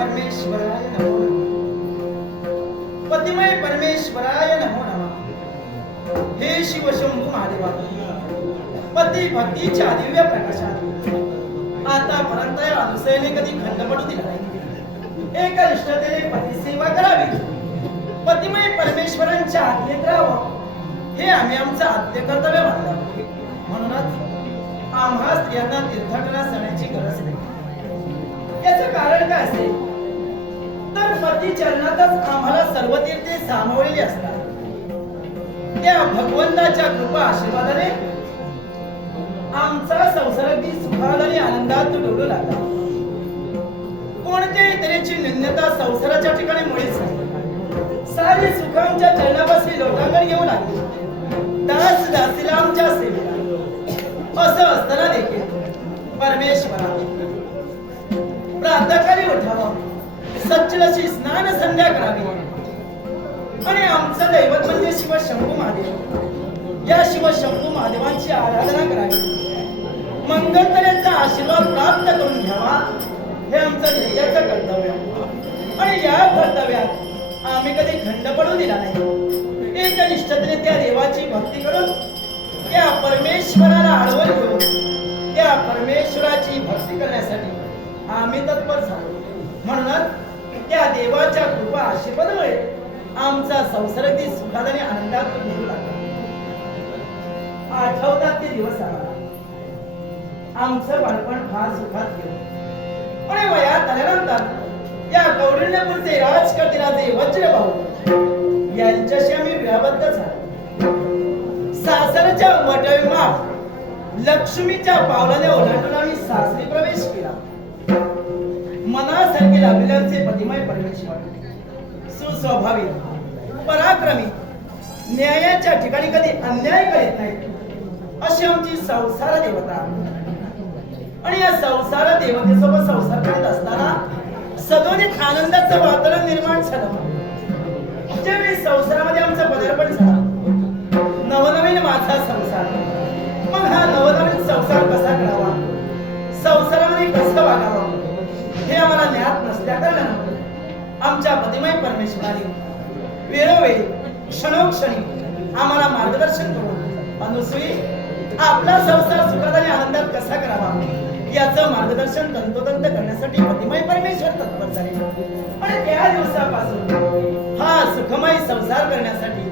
परमेश्वराय नमो पतिमय परमेश्वराय नमो नमः। हे शिवशंभू महादेवा पती भक्तीच्या दिव्य प्रकाशात आतापर्यंत या अनुसयने कधी खंड पडू दिला नाही. एका इष्टतेने पती सेवा करावी. पतिमय परमेश्वरांच्या आज्ञेत राहावं हे आम्ही आमचं आद्य कर्तव्य मानलं म्हणूनच आम्हा स्त्रियांना तीर्थाटना सणाची गरज नाही. याचं कारण काय असेल? तर चरणातच आम्हाला सर्व तीर्थे सामावलेली असतात. त्या भगवंताच्या कृपा आशीर्वादाने आमचा संसार अगदी सुखात आणि आनंदात डोलू लागला. कोणत्याही तऱ्हेची निंदता संसाराच्या ठिकाणी मुळीच नाही. सारी सुख आमच्या चरणापासून लोकांकडे येऊ लागली. दास दासीला आमच्या सेवेला. असं असताना देखील परमेश्वरा प्रातःकाळी उठावा. सचलशी स्नान संध्या करावी. आणि आमचं दैवत म्हणजे शिव शंभू महादेव. या शिव शंभू महादेवांची आराधना करावी. मंगलतऱ्याचा आशीर्वाद प्राप्त करून घ्यावा. हे आमचं ध्येयाचं कर्तव्य. आणि या कर्तव्यात आम्ही कधी खंड पडू दिला नाही. एक निष्ठतेने त्या देवाची भक्ती करून त्या परमेश्वराला आडवण घेऊन त्या परमेश्वराची भक्ती करण्यासाठी आम्ही तत्पर झालो. म्हणूनच त्या देवाच्या कृपा आशीर्वादामुळे आमचा संसार अगदी सुखात आणि आनंदात घेऊ लागला. आठवतात ते दिवस आम्हाला. आमचं बालपण फार सुखात गेलं. आणि वयात आल्यानंतर या कौंडिण्यपूरचे वज्र भाऊ यांच्याशी आम्ही विवाहबद्ध झालो. सासरच्या वटवी लक्ष्मीच्या पावलाने ओलांडून आम्ही सासरी प्रवेश केला. मनासारखे लागलेल्यांचे पतिमय परमेश्वर सुस्वभावी पराक्रमी न्यायाच्या ठिकाणी कधी अन्याय करीत नाही अशी आमची संसार देवता. आणि या संसार देवतेसोबत संसार करत असताना सदोदित आनंदाचं वातावरण निर्माण झालं. ज्यावेळी संसारामध्ये आमचं पदार्पण झालं नवनवीन माझा संसार. मग हा नव ज्ञात आमच्या पतिमय परमेश्वराने वेळोवेळी क्षणोक्षणी आम्हाला मार्गदर्शन करून अनुसरी आपला संसार सुखात आणि आनंदात कसा करावा याचं मार्गदर्शन तंतोतंत करण्यासाठी पतिमय परमेश्वर तत्पर झाले. आणि त्या दिवसापासून हा सुखमय संसार करण्यासाठी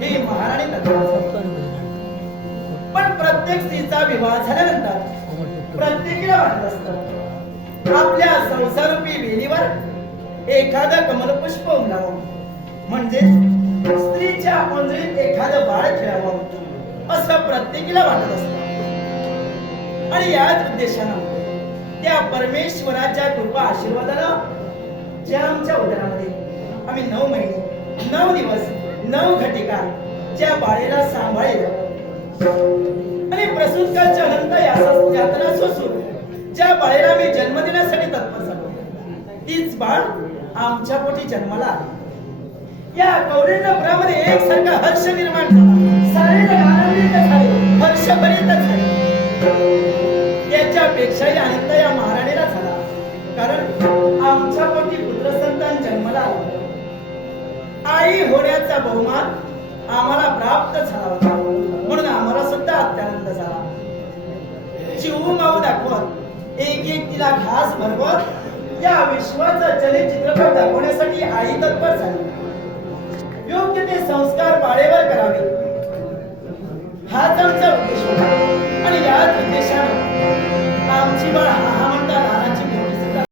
ही महाराणी तत्पर पण प्रत्येक स्त्रीचा विवाह झाल्यानंतर प्रत्येकीला वाटत असतं आपल्या संसारूपी वेलीवर एखादं कमलपुष्प उमलावं. म्हणजे स्त्रीच्या ओंजळीत एखादं बाळ खेळावं. असं प्रत्येकीला वाटत असत. आणि याच उद्देशानं त्या परमेश्वराच्या कृपा आशीर्वादानं ज्या आमच्या उदरामध्ये आम्ही नऊ महिने नऊ दिवस नऊ घटिका ज्या बाळेला सांभाळेल. आणि प्रसूतकाच्या अनंत यासा- यातना सोसून ज्या बाळेला मी जन्म देण्यासाठी तत्पर झालो तीच बाळ आमच्या पोटी जन्माला आली. या एक एकसारखा हर्ष निर्माण झाला. सारे आनंदित झाले हर्षभरित झाले. त्याच्यापेक्षाही आनंद या महाराणीला झाला कारण आमच्या पोटी पुत्र संतान जन्माला आला आई होण्याचा बहुमान आम्हाला प्राप्त झाला होता. म्हणून आम्हाला सुद्धा अत्यानंद झाला. जीव एक एक तिला घास भरवत या विश्वाचा चलित चित्रपट दाखवण्यासाठी आई तत्पर झाली. योग्य ते संस्कार बाळेवर करावे. हाच आमचा उद्देश होता. आणि याच उद्देशानं आमची बाळ